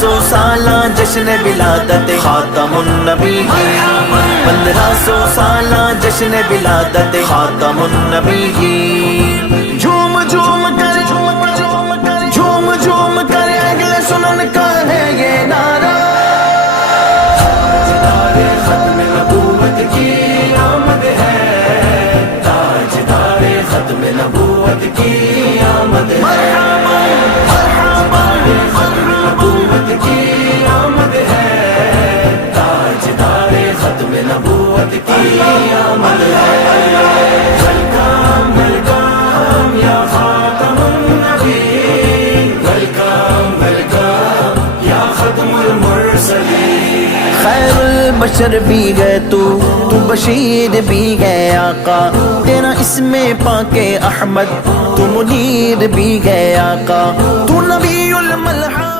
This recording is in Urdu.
1500 سالہ جشن ولادت خاتم النبیین، 1500 سالہ جشن ولادت خاتم النبیین۔ جھوم جھوم کر جھوم جھوم کر اگلے سنن کا ہے یہ نعرہ، تاجدار ختم نبوت کی آمد ہے، تاجدار ختم نبوت کی آمد ہے، تاجدار ختم نبوت کی آمد ہے، تاجدار ختم نبوت کی آمد ہے۔ ویلکم ویلکم یا خاتم النبی، ویلکم ویلکم یا ختم المرسلین۔ خیر البشر بھی ہے تو بشیر بھی ہے آقا، تیرا اسم پاک احمد تو منیر بھی ہے آقا، تو نبی الملحم۔